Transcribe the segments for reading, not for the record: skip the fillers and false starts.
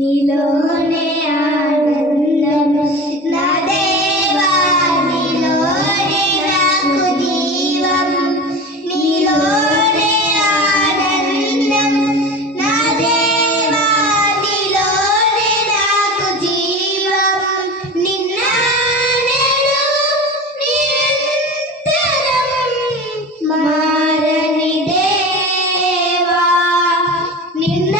నీలోనే ఆనందం నా దేవా, నీలోనే నాకు జీవం, నీలోనే ఆనందం నా దేవా, నీలోనే నాకు జీవం. నిన్న నేడు నిరంతరం మారని దేవా, నిన్న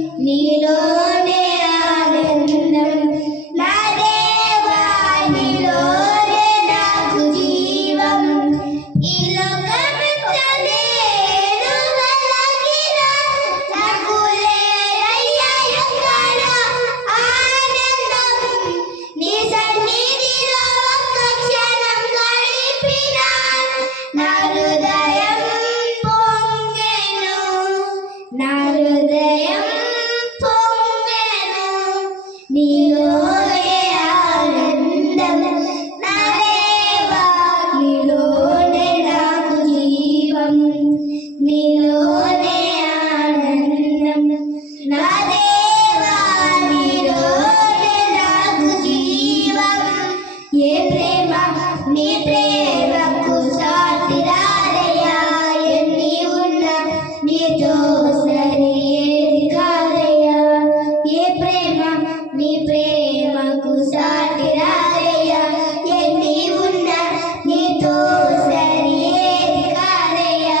నీలోనే ఆనందం నా దేవా, నీలోనే నాకు జీవం. ఈ లోకమంతా నేను వెలకినా నాకు లేదయ్యా ఎక్కడ ఆనందం. నీ సన్నిధిలో ఒక్క క్షణం గడిపినా నా హృదయం పొంగెను, నా హృదయం నీలోనే ఆనందం నా దేవా, నీలోనే నాకు జీవం, నీలోనే ఆనందం నా దేవా, నీలోనే నాకు జీవం. ఏ ప్రేమ నీ ప్రేమకు సాటి రాదయ్యా, ఎన్ని ఉన్నా నీతో సరి ఏది కాదయ్యా. ఏ ప్రేమ నీ ప్రేమకు సాటి రాదయ్యా, ఎన్ని ఉన్నా నీతో సరి ఏది కాదయ్యా.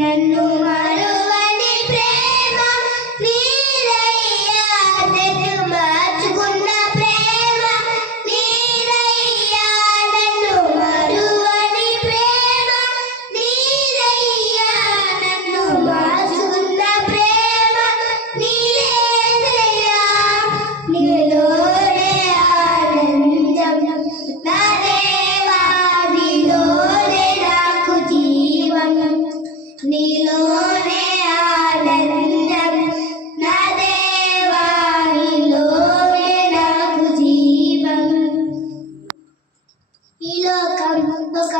నన్ను మరువని ప్రేమ నీదయ్యా, నన్ను మార్చుకున్న ప్రేమ నీదయ్యా, నన్ను మరువని ప్రేమ నీదయ్యా, నన్ను మార్చుకున్న ప్రేమ నీదయ్యా. నీలోనే ఆనందం నా దేవా, నీలోనే నాకు జీవం, నీలోనే ఆనందం నా దేవా, నీలోనే నాకు జీవం. ఈ లోకం ఒక